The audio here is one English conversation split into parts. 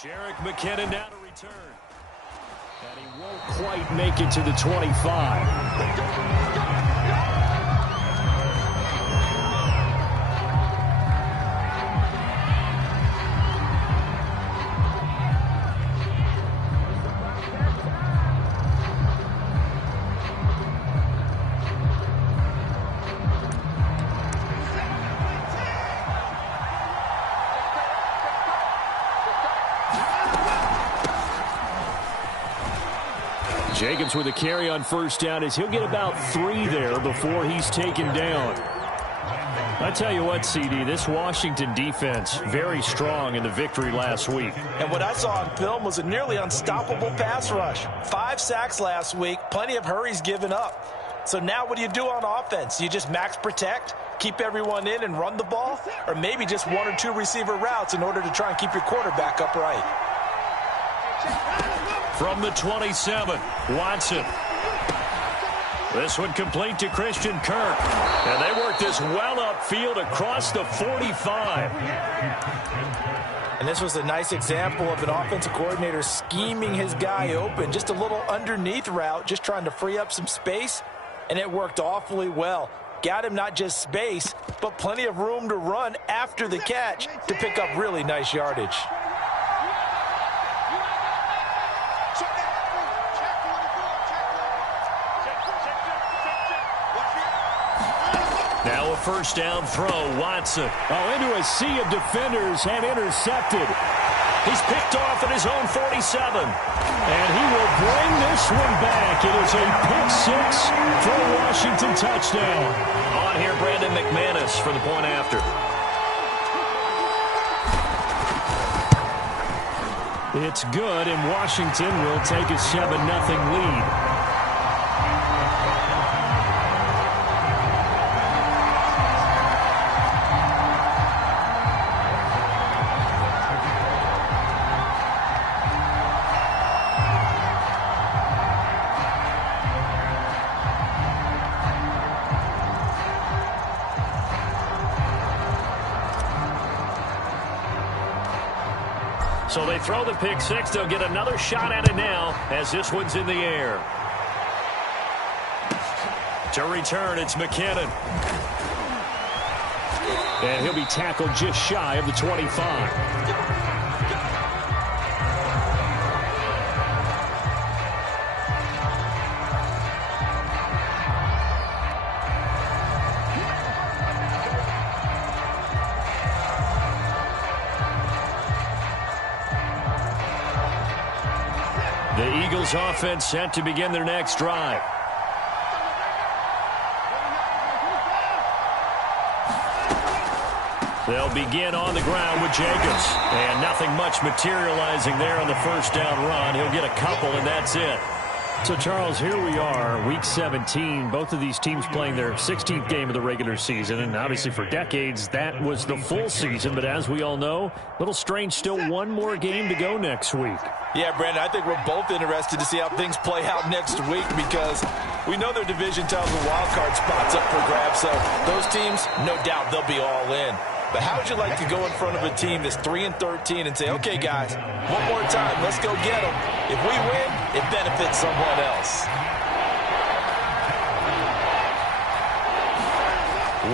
Jerick McKinnon now to return. And he won't quite make it to the 25. Jacobs with a carry on first down as he'll get about 3 there before he's taken down. I tell you what, CD, this Washington defense, very strong in the victory last week. And what I saw on film was a nearly unstoppable pass rush. 5 sacks last week, plenty of hurries given up. So now what do you do on offense? You just max protect, keep everyone in and run the ball, or maybe just 1 or 2 receiver routes in order to try and keep your quarterback upright. From the 27, Watson. This one complete to Christian Kirk. And they work this well upfield across the 45. And this was a nice example of an offensive coordinator scheming his guy open. Just a little underneath route, just trying to free up some space. And it worked awfully well. Got him not just space, but plenty of room to run after the catch to pick up really nice yardage. Now a first down throw, Watson. Oh, into a sea of defenders and intercepted. He's picked off at his own 47. And he will bring this one back. It is a pick 6 for a Washington touchdown. On here, Brandon McManus for the point after. It's good, and Washington will take a 7-0 lead. So they throw the pick 6. They'll get another shot at it now as this one's in the air. To return, it's McKinnon. And he'll be tackled just shy of the 25. The Eagles offense set to begin their next drive. They'll begin on the ground with Jacobs. And nothing much materializing there on the first down run. He'll get a couple, and that's it. So, Charles, here we are, Week 17. Both of these teams playing their 16th game of the regular season. And obviously for decades, that was the full season. But as we all know, a little strange, still one more game to go next week. Yeah, Brandon, I think we're both interested to see how things play out next week because we know their division tells the wild card spots up for grabs. So those teams, no doubt, they'll be all in. But how would you like to go in front of a team that's 3-13 and say, okay, guys, one more time, let's go get them. If we win, it benefits someone else.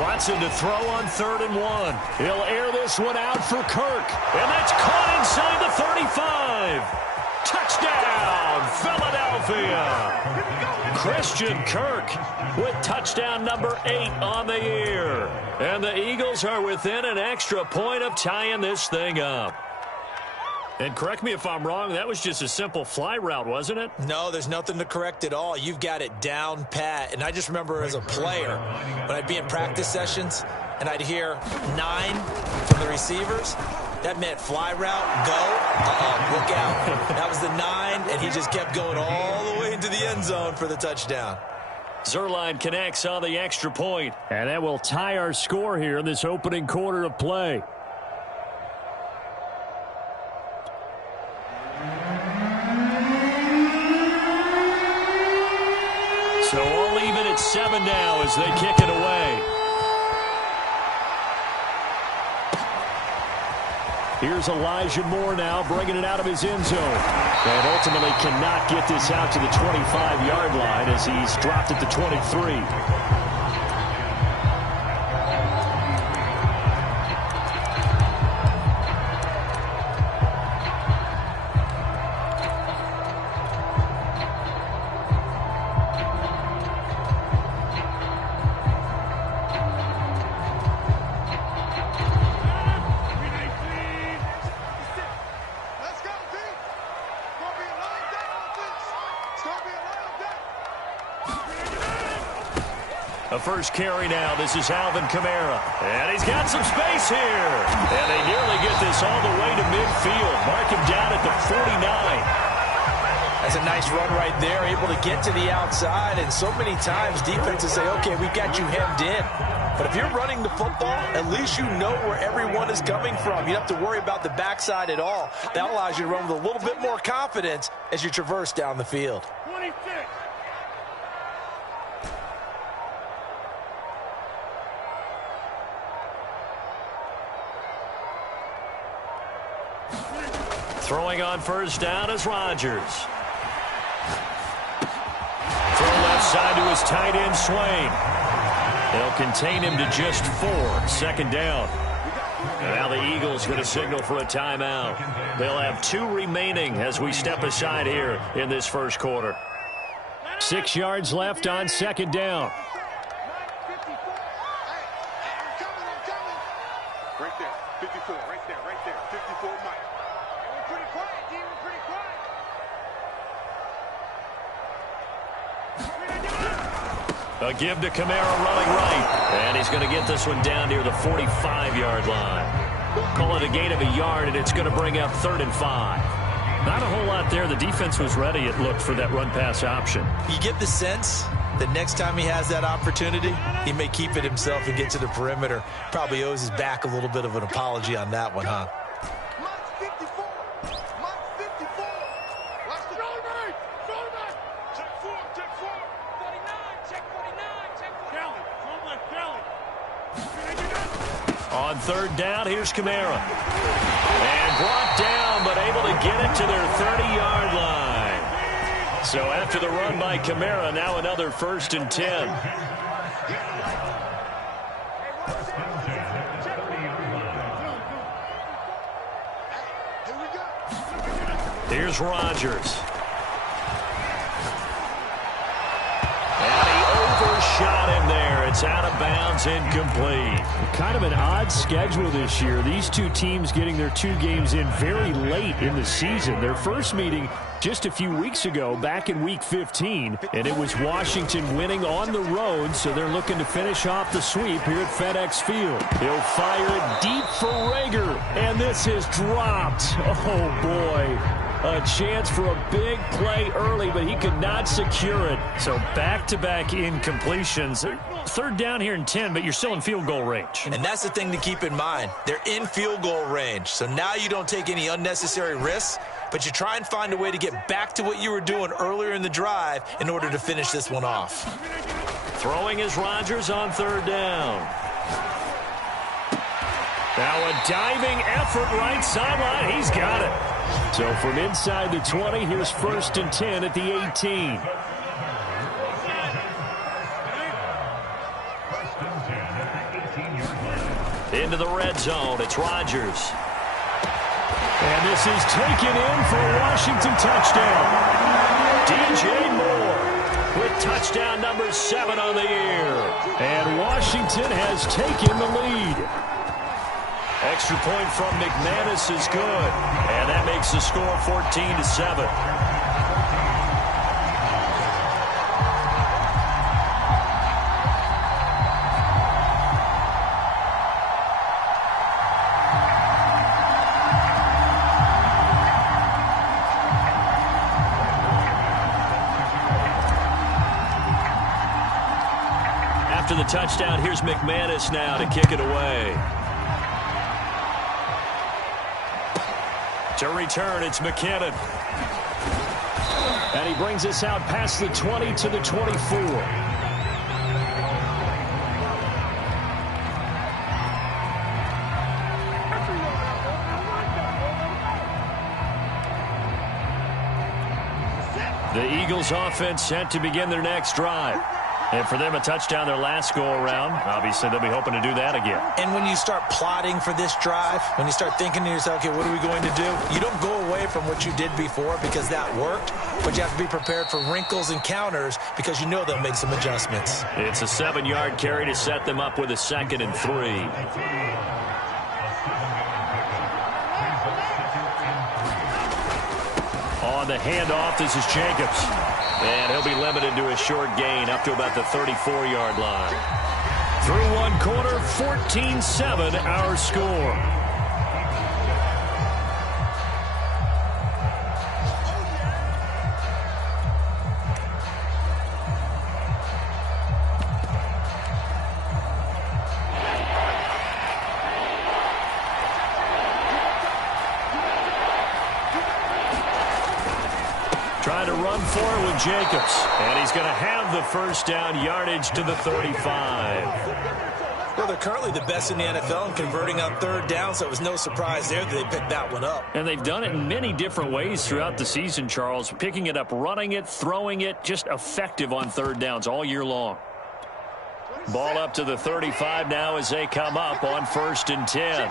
Watson to throw on 3rd and 1. He'll air this one out for Kirk. And that's caught inside the 35. Touchdown, Philadelphia. Christian Kirk with touchdown number 8 on the year. And the Eagles are within an extra point of tying this thing up. And correct me if I'm wrong, that was just a simple fly route, wasn't it? No, there's nothing to correct at all. You've got it down pat. And I just remember as a player, when I'd be in practice sessions and I'd hear 9 from the receivers, that meant fly route, go, look out. That was the 9, and he just kept going all the way into the end zone for the touchdown. Zuerlein connects on the extra point, and that will tie our score here in this opening quarter of play. So all even at 7 now as they kick it away. Here's Elijah Moore now bringing it out of his end zone. And ultimately cannot get this out to the 25-yard line as he's dropped at the 23. A first carry now. This is Alvin Kamara. And he's got some space here. And they nearly get this all the way to midfield. Mark him down at the 49. That's a nice run right there. Able to get to the outside. And so many times defenses say, okay, we've got you hemmed in. But if you're running the football, at least you know where everyone is coming from. You don't have to worry about the backside at all. That allows you to run with a little bit more confidence as you traverse down the field. 26. Throwing on first down is Rodgers. Throw left side to his tight end, Swain. They'll contain him to just 4. Second down. And now the Eagles going to signal for a timeout. They'll have 2 remaining as we step aside here in this first quarter. 6 yards left on second down. Right there, 54, right there, 54, Mike. We're pretty quiet, D, we're pretty quiet. A give to Kamara running right. And he's going to get this one down near the 45-yard line. Call it a gain of a yard, and it's going to bring up 3rd and 5. Not a whole lot there. The defense was ready, it looked, for that run-pass option. You get the sense that next time he has that opportunity, he may keep it himself and get to the perimeter. Probably owes his back a little bit of an apology on that one, huh? Mike's 54. Mike's 54. Watch the roll right. Roll right. Check 4, check 4. 49, check 49, check 49. Kelly, roll left, Kelly. On third down, here's Kamara. And brought down, but able to get it to their 30-yard line. So after the run by Kamara, now another 1st and 10. Here's Rodgers. And he overshot him there. It's out of bounds, incomplete. Kind of an odd schedule this year. These two teams getting their 2 games in very late in the season. Their first meeting just a few weeks ago, back in Week 15, and it was Washington winning on the road, so they're looking to finish off the sweep here at FedEx Field. He'll fire it deep for Rager, and this is dropped. Oh, boy. A chance for a big play early, but he could not secure it. So back-to-back incompletions. 3rd down here and 10, but you're still in field goal range. And that's the thing to keep in mind. They're in field goal range. So now you don't take any unnecessary risks, but you try and find a way to get back to what you were doing earlier in the drive in order to finish this one off. Throwing is Rodgers on 3rd down. Now a diving effort right sideline. He's got it. So from inside the 20, here's 1st and 10 at the 18. Into the red zone. It's Rodgers. And this is taken in for a Washington touchdown. DJ Moore with touchdown number 7 on the year. And Washington has taken the lead. Extra point from McManus is good. And that makes the score 14-7. After the touchdown, here's McManus now to kick it away. To return, it's McKinnon. And he brings us out past the 20 to the 24. The Eagles offense set to begin their next drive. And for them, a touchdown their last go-around. Obviously, they'll be hoping to do that again. And when you start plotting for this drive, when you start thinking to yourself, okay, what are we going to do? You don't go away from what you did before because that worked, but you have to be prepared for wrinkles and counters because you know they'll make some adjustments. It's a 7-yard carry to set them up with a 2nd and 3. On the handoff, this is Jacobs. And he'll be limited to a short gain up to about the 34-yard line. Through one quarter, 14-7 our score. Trying to run for it with Jacobs. And he's going to have the first down, yardage to the 35. Well, they're currently the best in the NFL in converting on 3rd down, so it was no surprise there that they picked that one up. And they've done it in many different ways throughout the season, Charles. Picking it up, running it, throwing it, just effective on 3rd downs all year long. Ball up to the 35 now as they come up on 1st and 10.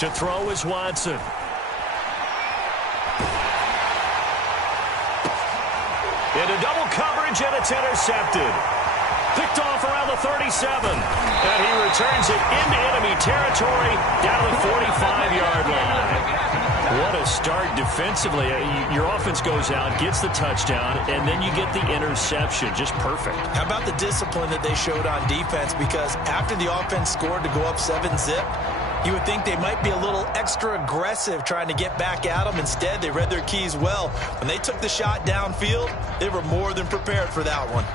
To throw is Watson. Into double coverage, and it's intercepted. Picked off around the 37. And he returns it into enemy territory down the 45-yard line. What a start defensively. Your offense goes out, gets the touchdown, and then you get the interception. Just perfect. How about the discipline that they showed on defense? Because after the offense scored to go up 7-zip, you would think they might be a little extra aggressive trying to get back at them. Instead, they read their keys well. When they took the shot downfield, they were more than prepared for that one.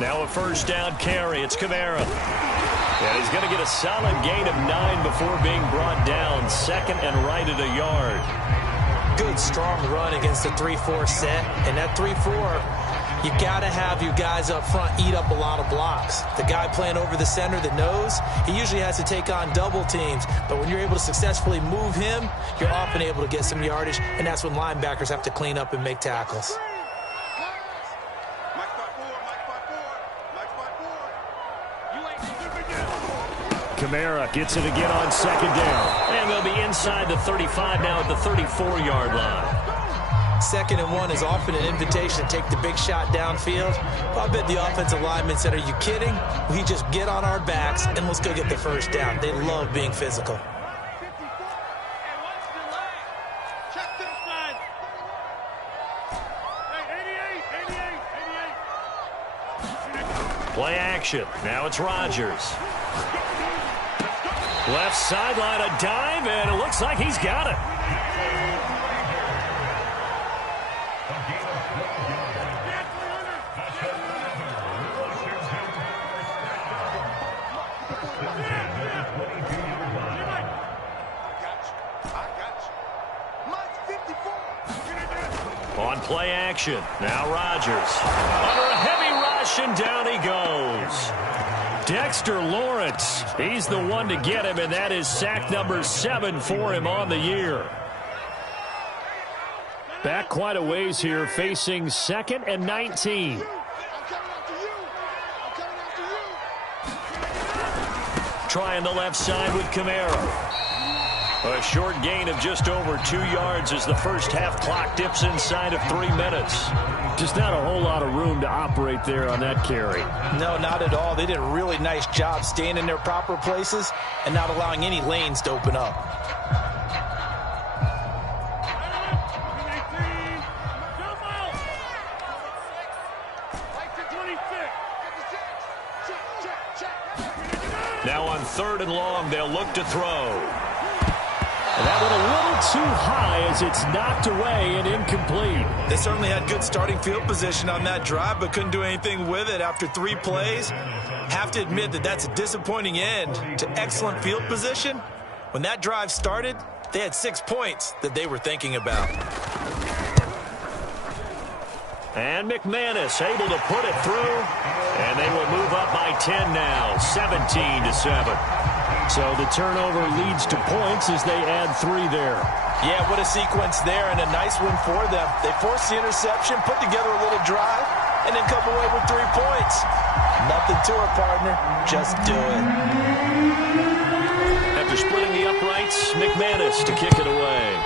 Now a first down carry. It's Kamara. And he's going to get a solid gain of 9 before being brought down. 2nd and right at a yard. Good, strong run against the 3-4 set. And that 3-4, you got to have your guys up front eat up a lot of blocks. The guy playing over the center that knows, he usually has to take on double teams. But when you're able to successfully move him, you're often able to get some yardage. And that's when linebackers have to clean up and make tackles. Kamara gets it again on 2nd down. And they'll be inside the 35 now at the 34-yard line. 2nd and 1 is often an invitation to take the big shot downfield. Well, I bet the offensive linemen said, are you kidding? We just get on our backs and let's go get the first down. They love being physical. Play action. Now it's Rodgers. Left sideline, a dive, and it looks like he's got it. On play action, now Rodgers. Under a heavy rush, and down he goes. Dexter Lawrence, he's the one to get him, and that is sack number 7 for him on the year. Back quite a ways here, facing 2nd and 19. Trying the left side with Kamara. A short gain of just over 2 yards as the first half clock dips inside of 3 minutes. Just not a whole lot of room to operate there on that carry. No, not at all. They did a really nice job staying in their proper places and not allowing any lanes to open up. Now on 3rd and long, they'll look to throw. And that went a little too high as it's knocked away and incomplete. They certainly had good starting field position on that drive, but couldn't do anything with it after 3 plays. Have to admit that that's a disappointing end to excellent field position. When that drive started, they had 6 points that they were thinking about. And McManus able to put it through, and they will move up by 10 now, 17-7. So the turnover leads to points as they add 3 there. Yeah, what a sequence there, and a nice one for them. They forced the interception, put together a little drive, and then come away with 3 points. Nothing to it, partner. Just do it. After splitting the uprights, McManus to kick it away.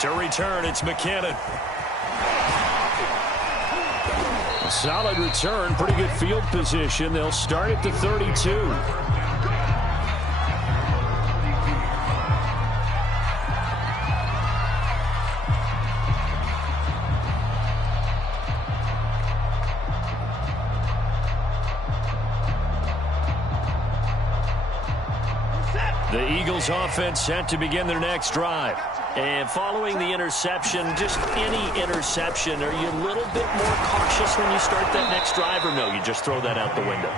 To return, it's McKinnon. A solid return, pretty good field position. They'll start at the 32. The Eagles offense set to begin their next drive. And following the interception, just any interception, are you a little bit more cautious when you start that next drive, or no, you just throw that out the window?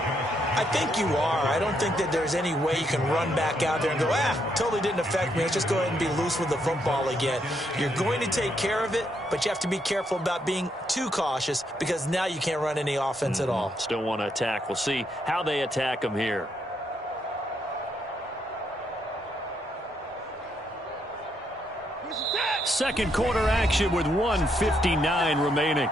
I think you are. I don't think that there's any way you can run back out there and go, totally didn't affect me. Let's just go ahead and be loose with the football again. You're going to take care of it, but you have to be careful about being too cautious because now you can't run any offense at all. Still want to attack. We'll see how they attack them here. Second quarter action with 1:59 remaining.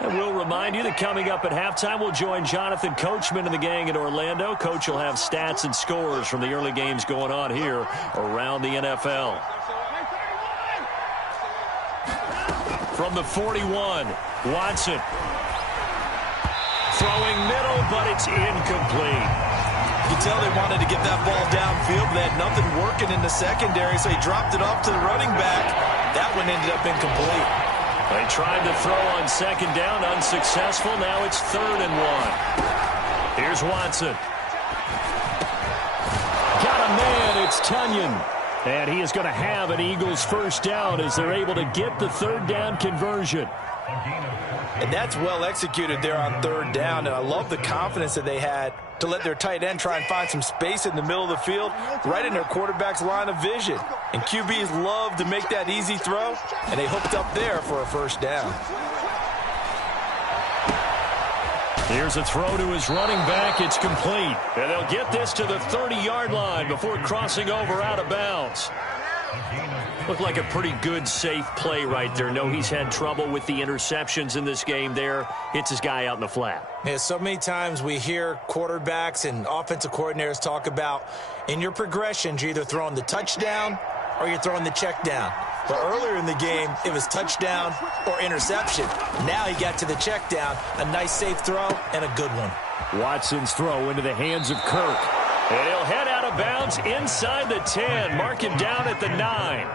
And we'll remind you that coming up at halftime, we'll join Jonathan Coachman and the gang in Orlando. Coach will have stats and scores from the early games going on here around the NFL. From the 41, Watson. Throwing middle, but it's incomplete. You can tell they wanted to get that ball downfield, but they had nothing working in the secondary, so he dropped it off to the running back. That one ended up incomplete. They tried to throw on second down, unsuccessful. Now it's 3rd and 1. Here's Watson. Got a man, it's Tunyon. And he is going to have an Eagles first down as they're able to get the 3rd down conversion. And that's well executed there on 3rd down, and I love the confidence that they had to let their tight end try and find some space in the middle of the field, right in their quarterback's line of vision. And QBs love to make that easy throw, and they hooked up there for a first down. Here's a throw to his running back. It's complete. And they'll get this to the 30-yard line before crossing over out of bounds. Looked like a pretty good, safe play right there. No, he's had trouble with the interceptions in this game there. Hits his guy out in the flat. Yeah, so many times we hear quarterbacks and offensive coordinators talk about in your progressions, you're either throwing the touchdown or you're throwing the check down. But earlier in the game, it was touchdown or interception. Now he got to the check down, a nice safe throw, and a good one. Watson's throw into the hands of Kirk. And he'll head out of bounds inside the 10. Mark him down at the 9.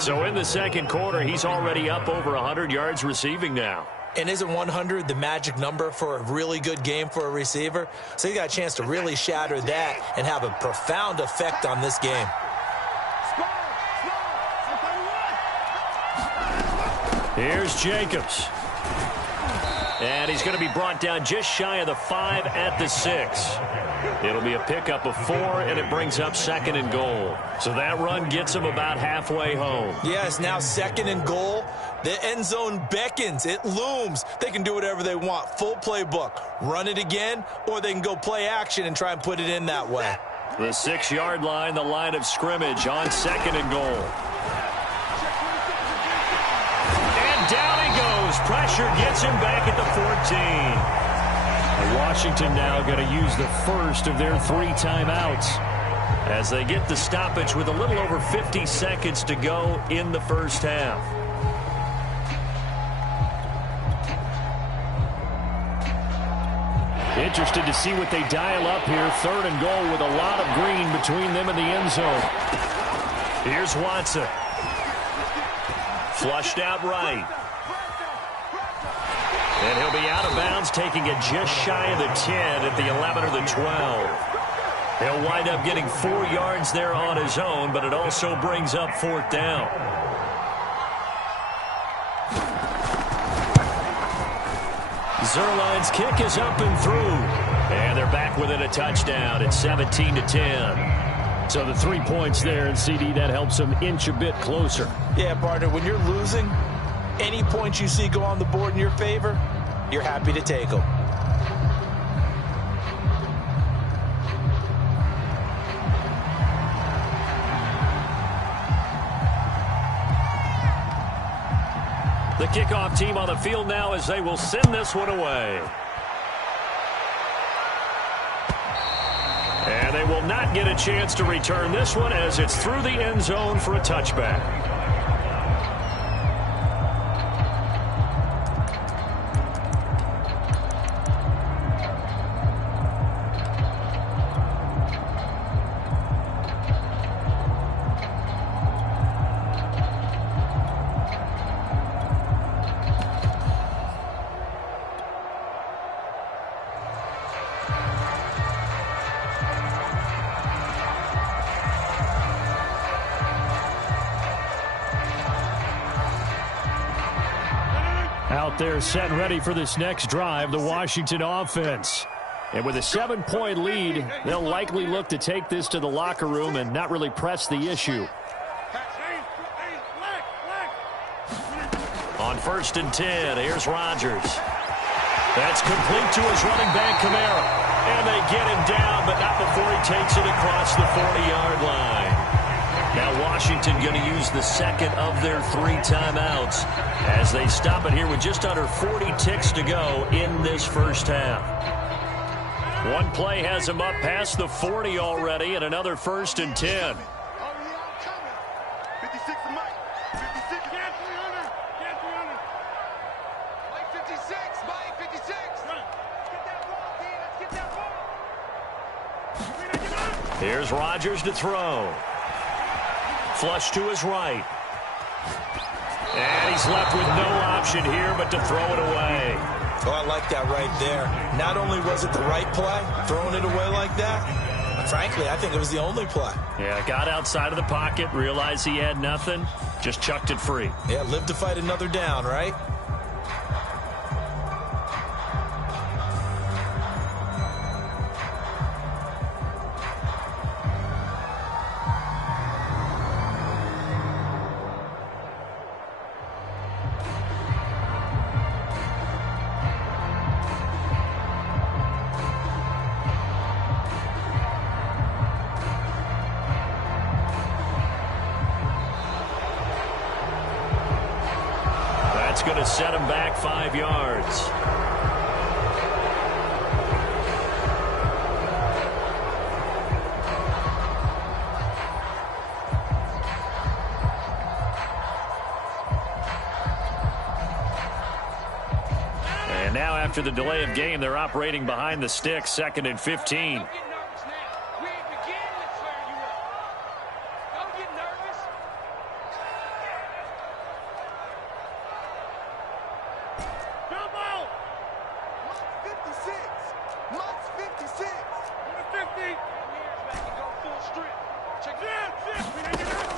So in the second quarter, he's already up over 100 yards receiving now. And isn't 100 the magic number for a really good game for a receiver? So he got a chance to really shatter that and have a profound effect on this game. Here's Jacobs. And he's going to be brought down just shy of the 5 at the 6. It'll be a pickup of 4, and it brings up 2nd and goal. So that run gets him about halfway home. Yes, now 2nd and goal. The end zone beckons. It looms. They can do whatever they want. Full playbook. Run it again, or they can go play action and try and put it in that way. The 6-yard line, the line of scrimmage on 2nd and goal. And down he goes. Pressure gets him back at the 14. Washington now going to use the first of their 3 timeouts as they get the stoppage with a little over 50 seconds to go in the first half. interested to see what they dial up here. 3rd and goal with a lot of green between them and the end zone. Here's Watson. Flushed out right. And he'll be out of bounds, taking it just shy of the 10 at the 11 or the 12. He'll wind up getting 4 yards there on his own, but it also brings up 4th down. Zerline's kick is up and through. And they're back within a touchdown at 17-10. So the 3 points there, and CD, that helps them inch a bit closer. Yeah, partner, when you're losing, any points you see go on the board in your favor, you're happy to take them. The kickoff team on the field now as they will send this one away. And they will not get a chance to return this one as it's through the end zone for a touchback. Out there set and ready for this next drive, the Washington offense. And with a 7-point lead, they'll likely look to take this to the locker room and not really press the issue. On 1st and 10, here's Rodgers. That's complete to his running back, Kamara. And they get him down, but not before he takes it across the 40-yard line. Now Washington going to use the 2nd of their 3 timeouts as they stop it here with just under 40 ticks to go in this first half. One play has him up past the 40 already, and another 1st and 10. 56 to Mike. 56. Get 300. Get 300. Mike 56. Mike 56. Get that ball, D. Let's get that ball. Here's Rodgers to throw. Flush to his right. And he's left with no option here but to throw it away. Oh, I like that right there. Not only was it the right play, throwing it away like that, but frankly, I think it was the only play. Yeah, got outside of the pocket, realized he had nothing, just chucked it free. Yeah, live to fight another down, right? Going to set him back 5 yards. And now after the delay of game, they're operating behind the sticks, 2nd and 15.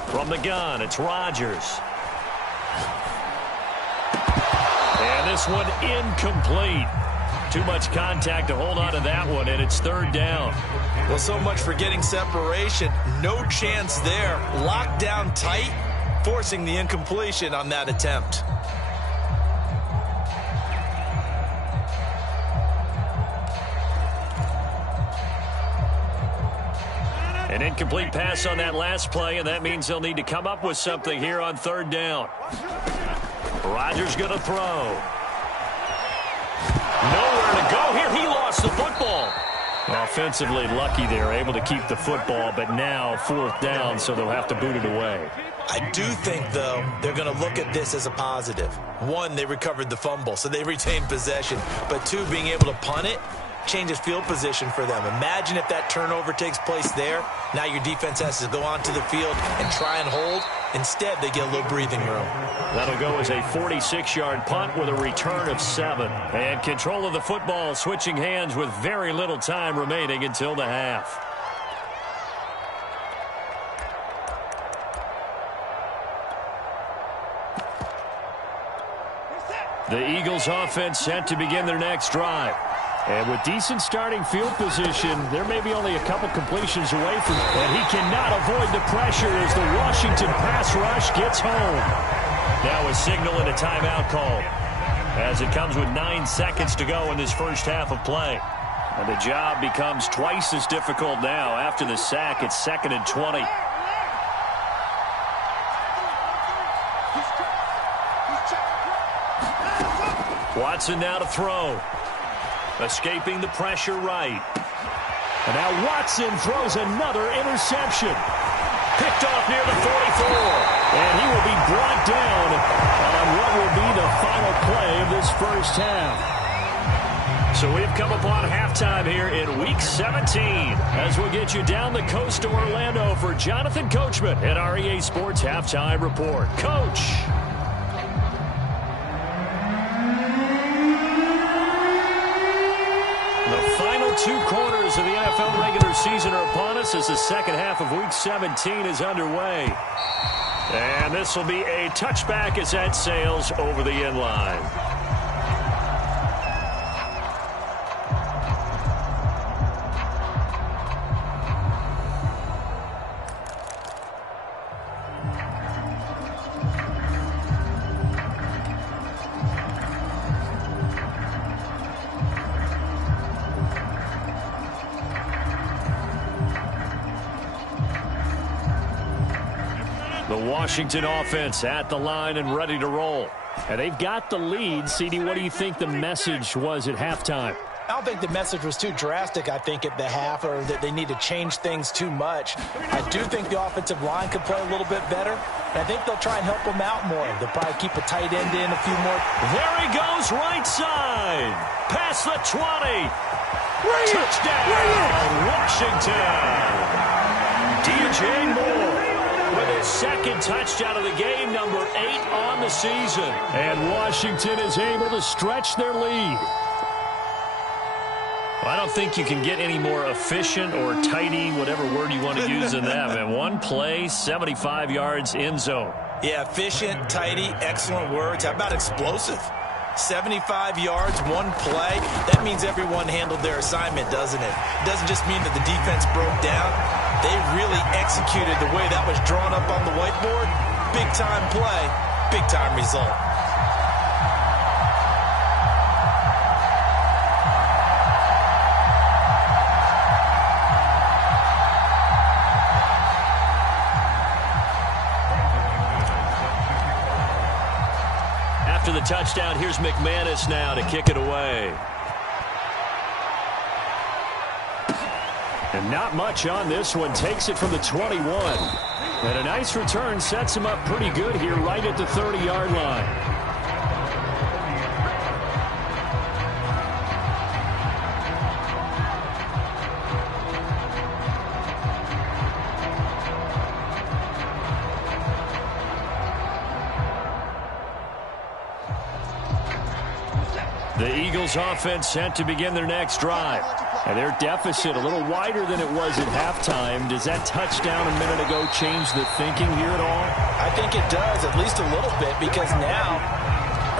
From the gun, it's Rodgers. And this one incomplete. Too much contact to hold on to that one, and it's 3rd down. Well, so much for getting separation. No chance there. Locked down tight, forcing the incompletion on that attempt. An incomplete pass on that last play, and that means they'll need to come up with something here on 3rd down. Rodgers going to throw. Nowhere to go here. He lost the football. Offensively lucky they're able to keep the football, but now 4th down, so they'll have to boot it away. I do think, though, they're going to look at this as a positive. 1, they recovered the fumble, so they retained possession. But 2, being able to punt it, changes field position for them. Imagine if that turnover takes place there. Now your defense has to go onto the field and try and hold. Instead, they get a little breathing room. That'll go as a 46-yard punt with a return of 7. And control of the football switching hands with very little time remaining until the half. The Eagles offense set to begin their next drive. And with decent starting field position, there may be only a couple completions away from it. And he cannot avoid the pressure as the Washington pass rush gets home. Now a signal and a timeout call as it comes with 9 seconds to go in this first half of play. And the job becomes twice as difficult now. After the sack, it's 2nd and 20. Watson now to throw. Escaping the pressure right. And now Watson throws another interception. Picked off near the 44. And he will be brought down on what will be the final play of this first half. So we've come upon halftime here in Week 17 as we'll get you down the coast to Orlando for Jonathan Coachman at our EA Sports Halftime Report. Coach. The final 2 quarters of the NFL regular season are upon us as the second half of Week 17 is underway. And this will be a touchback as that sails over the end line. The Washington offense at the line and ready to roll. And they've got the lead. CD, what do you think the message was at halftime? I don't think the message was too drastic, I think, at the half, or that they need to change things too much. I do think the offensive line could play a little bit better. And I think they'll try and help them out more. They'll probably keep a tight end in a few more. There he goes, right side. Past the 20. Touchdown, Washington. DJ Moore with his second touchdown of the game, number 8 on the season. And Washington is able to stretch their lead. I don't think you can get any more efficient or tidy, whatever word you want to use in that. And one play, 75 yards in zone. Yeah, efficient, tidy, excellent words. How about explosive? 75 yards, one play. That means everyone handled their assignment, doesn't it? It doesn't just mean that the defense broke down. They really executed the way that was drawn up on the whiteboard. Big-time play, big-time result. After the touchdown, here's McManus now to kick it away. And not much on this one. Takes it from the 21. And a nice return sets him up pretty good here right at the 30-yard line. The Eagles offense set to begin their next drive. And their deficit a little wider than it was at halftime. Does that touchdown a minute ago change the thinking here at all? I think it does, at least a little bit, because now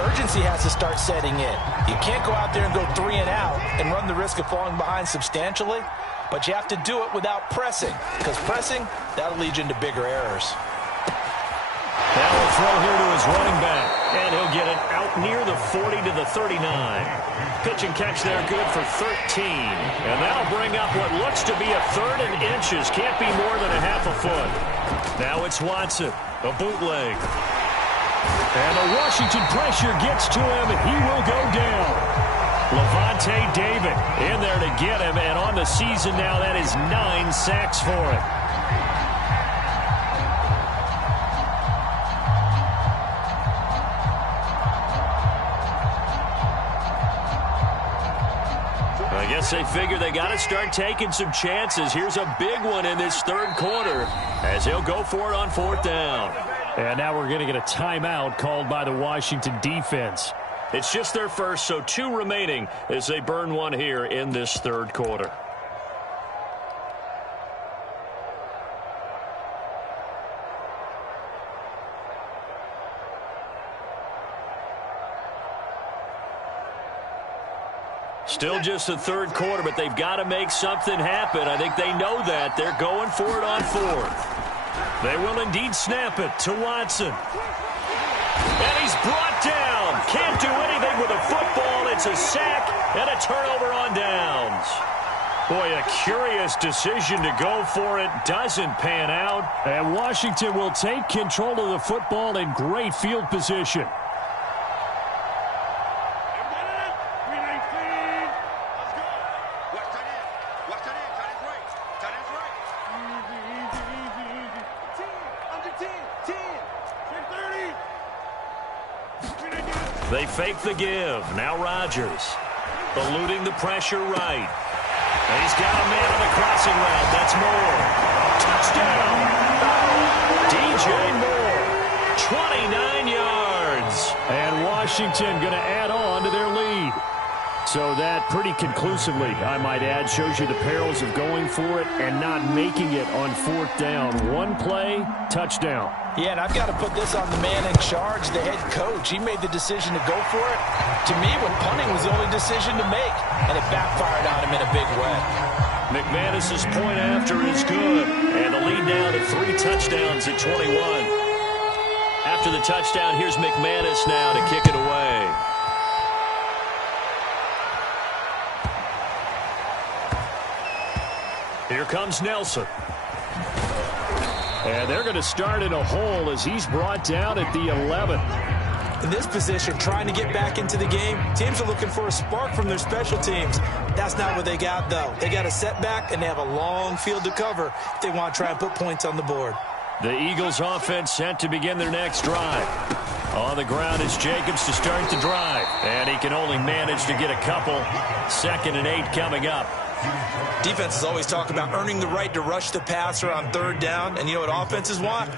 urgency has to start setting in. You can't go out there and go 3 and out and run the risk of falling behind substantially, but you have to do it without pressing, because pressing, that'll lead you into bigger errors. Now a throw here to his running back, and he'll get it out near the 40 to the 39. Pitch and catch there good for 13. And that'll bring up what looks to be a 3rd and inches. Can't be more than a half a foot. Now it's Watson, a bootleg. And the Washington pressure gets to him. He will go down. Levante David in there to get him. And on the season now, that is 9 sacks for him. guess they figure they got to start taking some chances. Here's a big one in this third quarter as he'll go for it on 4th down. And now we're going to get a timeout called by the Washington defense. It's just their first, so 2 remaining as they burn one here in this third quarter. Still just the third quarter, but they've got to make something happen. I think they know that. They're going for it on 4th. They will indeed snap it to Watson. And he's brought down. Can't do anything with a football. It's a sack and a turnover on downs. Boy, a curious decision to go for it. Doesn't pan out. And Washington will take control of the football in great field position. They fake the give. Now Rodgers eluding the pressure right. And he's got a man on the crossing route. That's Moore. Touchdown. DJ Moore. 29 yards. And Washington going to add on to their lead. So that pretty conclusively, I might add, shows you the perils of going for it and not making it on 4th down. One play, touchdown. Yeah, and I've got to put this on the man in charge, the head coach. He made the decision to go for it. To me, when punting was the only decision to make, and it backfired on him in a big way. McManus's point after is good, and the lead now to 3 touchdowns at 21. After the touchdown, here's McManus now to kick it away. Here comes Nelson. And they're going to start in a hole as he's brought down at the 11. In this position, trying to get back into the game, teams are looking for a spark from their special teams. That's not what they got, though. They got a setback, and they have a long field to cover if they want to try and put points on the board. The Eagles offense set to begin their next drive. On the ground is Jacobs to start the drive. And he can only manage to get a couple. 2nd and 8 coming up. Defenses always talk about earning the right to rush the passer on 3rd down. And you know what offenses want?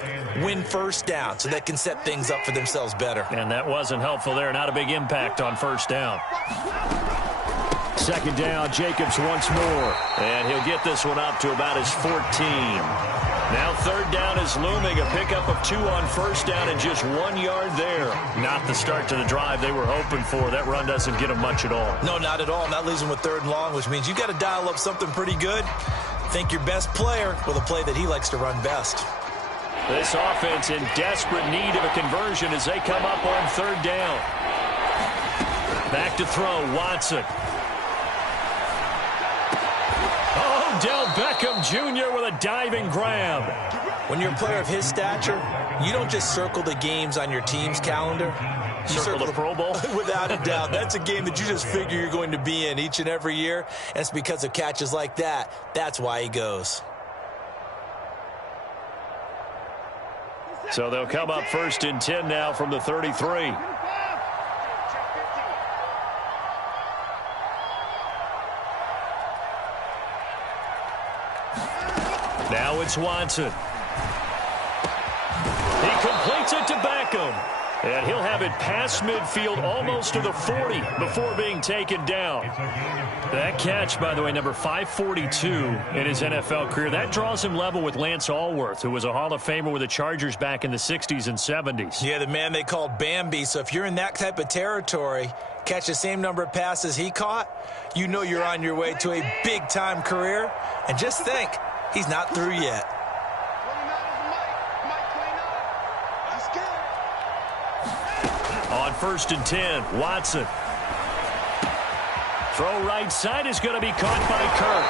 Win 1st down so they can set things up for themselves better. And that wasn't helpful there. Not a big impact on 1st down. 2nd down, Jacobs once more. And he'll get this one up to about his 14. Now 3rd down is looming. A pickup of 2 on 1st down and just 1 yard there. Not the start to the drive they were hoping for. That run doesn't get them much at all. No, not at all. And that leaves them with 3rd and long, which means you got to dial up something pretty good. Think your best player with a play that he likes to run best. This offense in desperate need of a conversion as they come up on 3rd down. Back to throw, Watson. Odell Beckham Jr. with a diving grab. When you're a player of his stature, you don't just circle the games on your team's calendar. You circle the Pro Bowl? Without a doubt. That's a game that you just figure you're going to be in each and every year. And it's because of catches like that. That's why he goes. So they'll come up 1st and 10 now from the 33. Now it's Watson. He completes it to Beckham. And he'll have it past midfield almost to the 40 before being taken down. That catch, by the way, number 542 in his NFL career. That draws him level with Lance Allworth, who was a Hall of Famer with the Chargers back in the 60s and 70s. Yeah, the man they called Bambi. So if you're in that type of territory, catch the same number of passes he caught, you know you're on your way to a big-time career. And just think, he's not through yet. On 1st and 10, Watson. Throw right side is going to be caught by Kirk.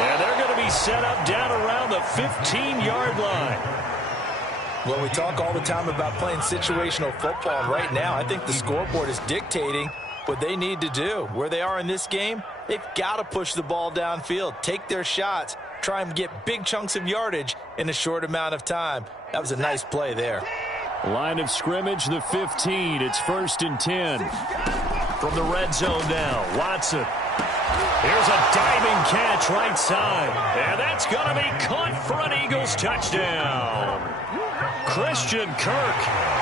And they're going to be set up down around the 15-yard line. Well, we talk all the time about playing situational football. And right now, I think the scoreboard is dictating what they need to do. Where they are in this game, they've got to push the ball downfield, take their shots, try and get big chunks of yardage in a short amount of time. That was a nice play there. Line of scrimmage, the 15. It's 1st and 10. From the red zone now, Watson. Here's a diving catch right side. And that's going to be caught for an Eagles touchdown. Christian Kirk,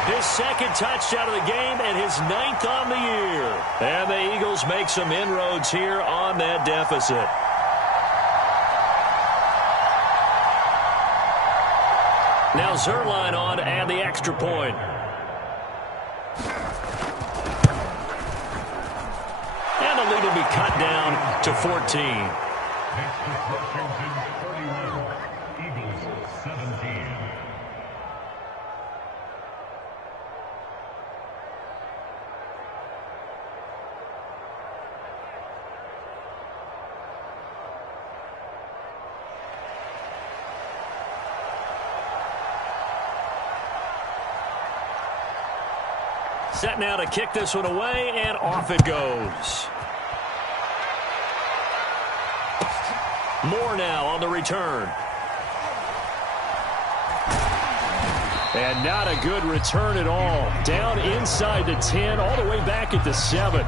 his second touchdown of the game and his 9th on the year. And the Eagles make some inroads here on that deficit. Now Zerline on to add the extra point. And the lead will be cut down to 14. Set now to kick this one away, and off it goes. Moore now on the return. And not a good return at all. Down inside the 10, all the way back at the 7.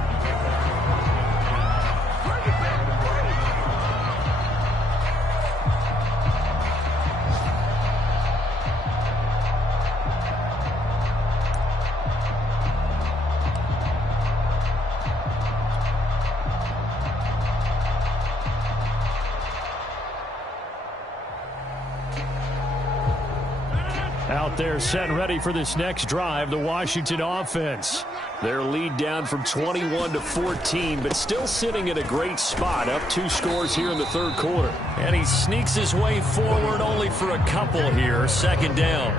Out there set and ready for this next drive, the Washington offense. Their lead down from 21 to 14, but still sitting in a great spot, up 2 scores here in the third quarter. And he sneaks his way forward only for a couple here, second down.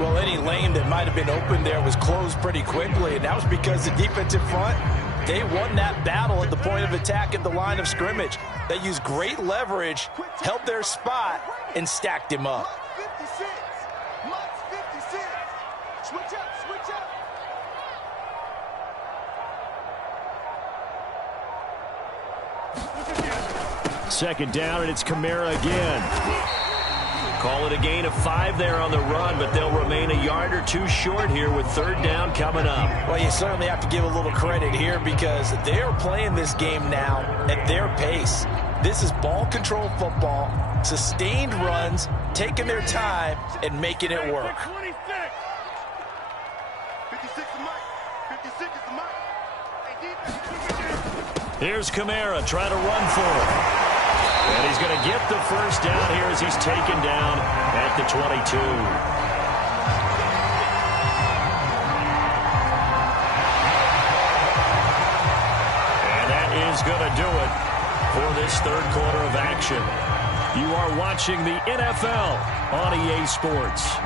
Well, any lane that might have been open there was closed pretty quickly, and that was because the defensive front, they won that battle at the point of attack at the line of scrimmage. They used great leverage, held their spot, and stacked him up. Second down, and it's Kamara again. Call it a gain of 5 there on the run, but they'll remain a yard or 2 short here with third down coming up. Well, you certainly have to give a little credit here because they're playing this game now at their pace. This is ball control football, sustained runs, taking their time, and making it work. 56 is Mike. 56 is the Mike. Here's Kamara trying to run for it. And he's going to get the first down here as he's taken down at the 22. And that is going to do it for this third quarter of action. You are watching the NFL on EA Sports.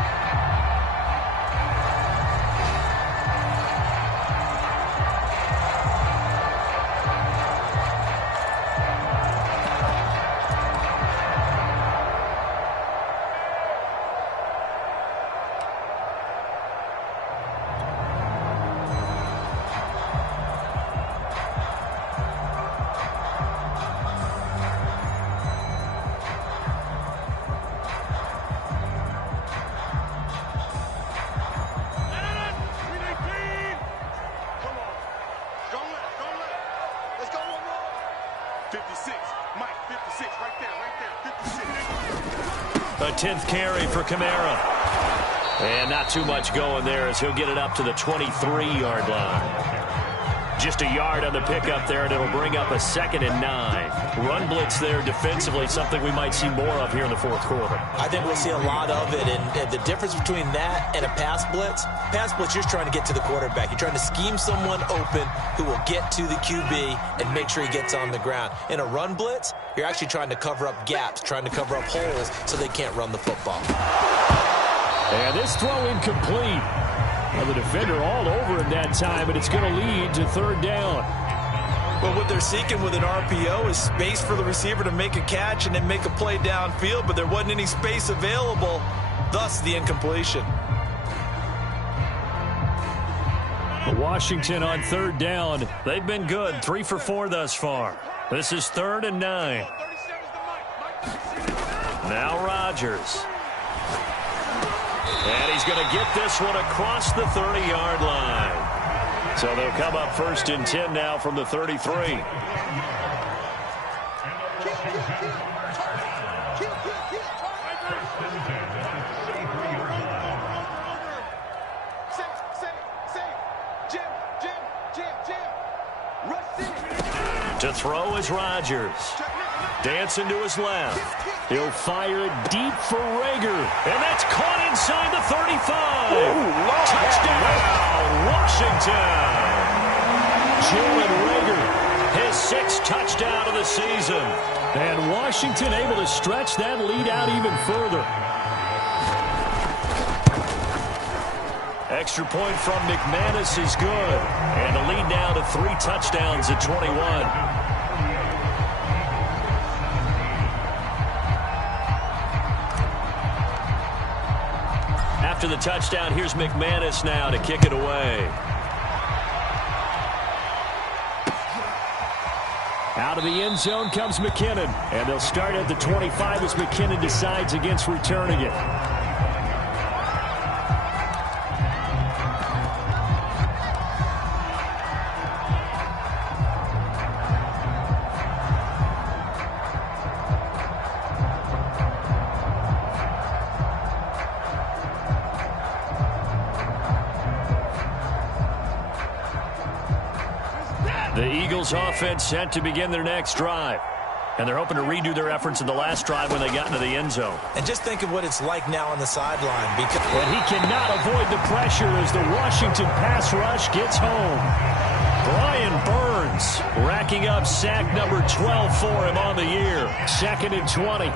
A 10th carry for Kamara. And not too much going there as he'll get it up to the 23-yard line. Just a yard on the pickup there, and it'll bring up a 2nd and 9. Run blitz there defensively, something we might see more of here in the fourth quarter. I think we'll see a lot of it, and the difference between that and a pass blitz, you're trying to get to the quarterback. You're trying to scheme someone open who will get to the QB and make sure he gets on the ground. In a run blitz, you're actually trying to cover up gaps, trying to cover up holes so they can't run the football. And this throw incomplete. Well, the defender all over him that time, and it's going to lead to third down. Well, what they're seeking with an RPO is space for the receiver to make a catch and then make a play downfield, but there wasn't any space available, thus the incompletion. Washington on third down. They've been good, 3 for 4 thus far. This is 3rd and 9. Now Rodgers. And he's going to get this one across the 30-yard line. So they'll come up 1st and 10 now from the 33. To throw is Rodgers. Dancing to his left. He'll fire it deep for Rager. And that's caught inside the 35. Touchdown, Washington. Jalen Rager, his 6th touchdown of the season. And Washington able to stretch that lead out even further. Extra point from McManus is good. And the lead now to 3 touchdowns at 21. After the touchdown, here's McManus now to kick it away. Out of the end zone comes McKinnon. And they'll start at the 25 as McKinnon decides against returning it. The Eagles offense set to begin their next drive. And they're hoping to redo their efforts in the last drive when they got into the end zone. And just think of what it's like now on the sideline. And he cannot avoid the pressure as the Washington pass rush gets home. Brian Burns racking up sack number 12 for him on the year. 2nd and 20.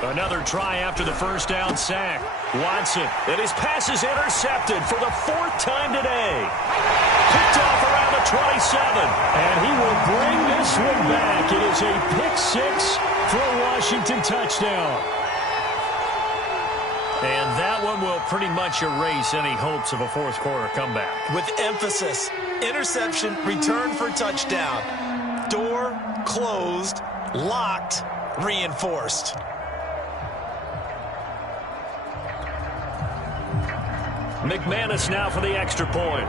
Another try after the first down sack. Watson, and his pass is intercepted for the 4th time today. Picked off around the 27. And he will bring this one back. It is a pick 6 for a Washington touchdown. And that one will pretty much erase any hopes of a 4th quarter comeback. With emphasis, interception, return for touchdown. Door closed, locked, reinforced. McManus now for the extra point.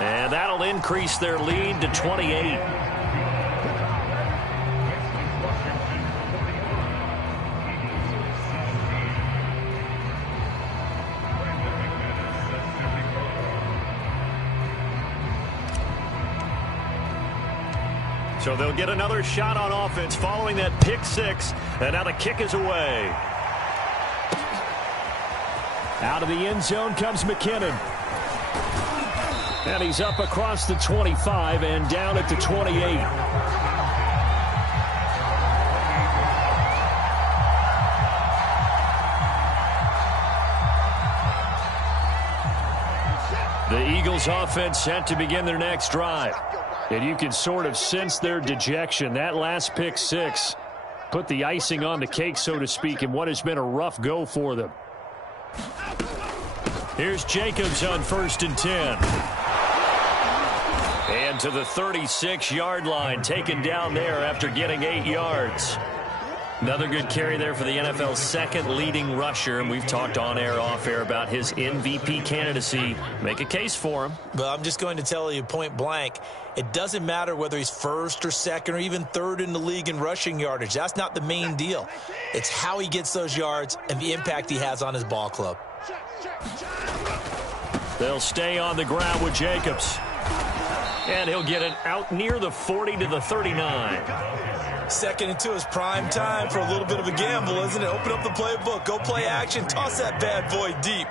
And that'll increase their lead to 28. So they'll get another shot on offense following that pick 6. And now the kick is away. Out of the end zone comes McKinnon. And he's up across the 25 and down at the 28. The Eagles offense set to begin their next drive. And you can sort of sense their dejection. That last pick 6 put the icing on the cake, so to speak, in what has been a rough go for them. Here's Jacobs on 1st and 10. And to the 36-yard line, taken down there after getting 8 yards. Another good carry there for the NFL's 2nd leading rusher, and we've talked on air, off air about his MVP candidacy. Make a case for him. But I'm just going to tell you point blank, it doesn't matter whether he's 1st or 2nd or even 3rd in the league in rushing yardage. That's not the main deal. It's how he gets those yards and the impact he has on his ball club. They'll stay on the ground with Jacobs. And he'll get it out near the 40 to the 39. 2nd and 2 is prime time for a little bit of a gamble, isn't it? Open up the playbook, go play action, toss that bad boy deep.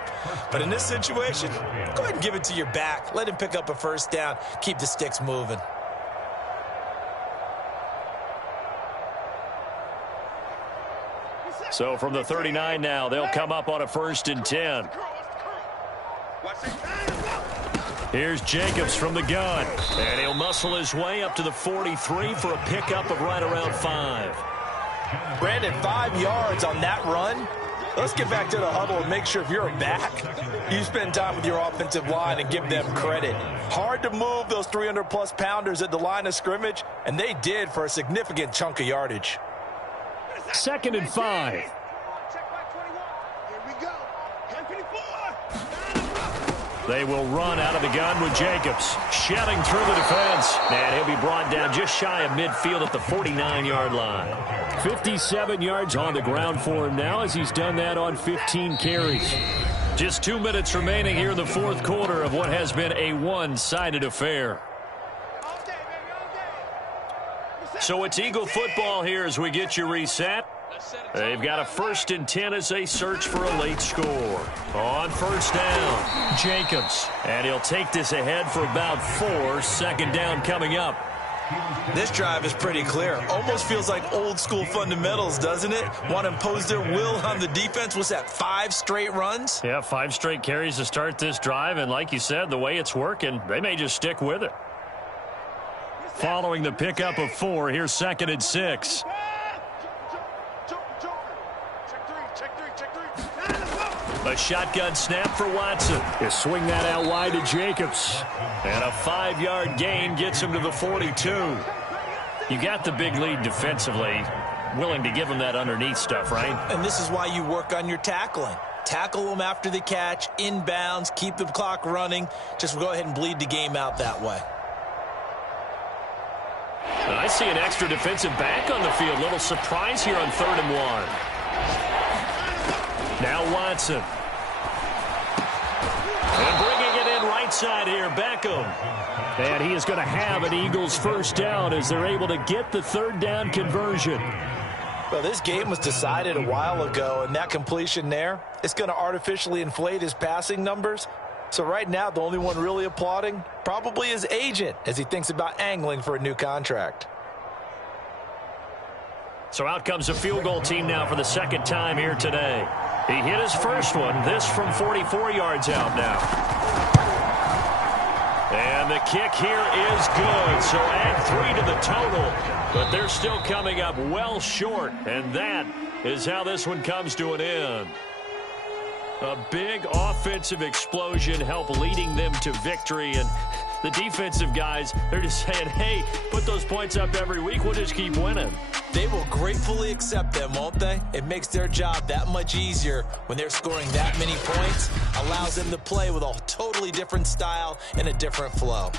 But in this situation, go ahead and give it to your back. Let him pick up a 1st down. Keep the sticks moving. So from the 39 now, they'll come up on a 1st and 10. Here's Jacobs from the gun. And he'll muscle his way up to the 43 for a pickup of right around 5. Brandon, 5 yards on that run. Let's get back to the huddle and make sure if you're a back, you spend time with your offensive line and give them credit. Hard to move those 300-plus pounders at the line of scrimmage, and they did for a significant chunk of yardage. 2nd and 5. They will run out of the gun with Jacobs. Shedding through the defense. And he'll be brought down just shy of midfield at the 49-yard line. 57 yards on the ground for him now as he's done that on 15 carries. Just 2 minutes remaining here in the fourth quarter of what has been a one-sided affair. So it's Eagle football here as we get you reset. They've got a 1st and 10 as they search for a late score. On first down, Jacobs. And he'll take this ahead for about 4. Second down coming up. This drive is pretty clear. Almost feels like old school fundamentals, doesn't it? Want to impose their will on the defense. Was that 5 straight runs? Yeah, 5 straight carries to start this drive. And like you said, the way it's working, they may just stick with it. Following the pickup of 4, here's 2nd and 6. A shotgun snap for Watson. You swing that out wide to Jacobs. And a 5-yard gain gets him to the 42. You got the big lead defensively. Willing to give him that underneath stuff, right? And this is why you work on your tackling. Tackle them after the catch, inbounds, keep the clock running. Just go ahead and bleed the game out that way. I see an extra defensive back on the field. Little surprise here on 3rd and 1. Now Watson. And bringing it in right side here, Beckham. And he is going to have an Eagles first down as they're able to get the 3rd down conversion. Well, this game was decided a while ago, and that completion there, it's going to artificially inflate his passing numbers. So right now, the only one really applauding probably his agent as he thinks about angling for a new contract. So out comes a field goal team now for the 2nd time here today. He hit his first one, this from 44 yards out now. And the kick here is good, so add 3 to the total. But they're still coming up well short, and that is how this one comes to an end. A big offensive explosion helped leading them to victory, and the defensive guys, they're just saying, hey, put those points up every week, we'll just keep winning. They will gratefully accept them, won't they? It makes their job that much easier when they're scoring that many points. Allows them to play with a totally different style and a different flow.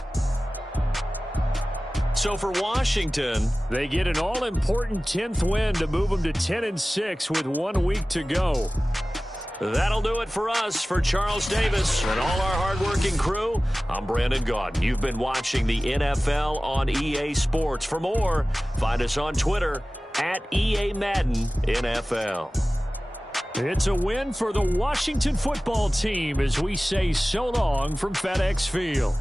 So for Washington, they get an all-important 10th win to move them to 10-6 with 1 week to go. That'll do it for us. For Charles Davis and all our hardworking crew, I'm Brandon Gaudin. You've been watching the NFL on EA Sports. For more, find us on Twitter at EA Madden NFL. It's a win for the Washington football team as we say so long from FedEx Field.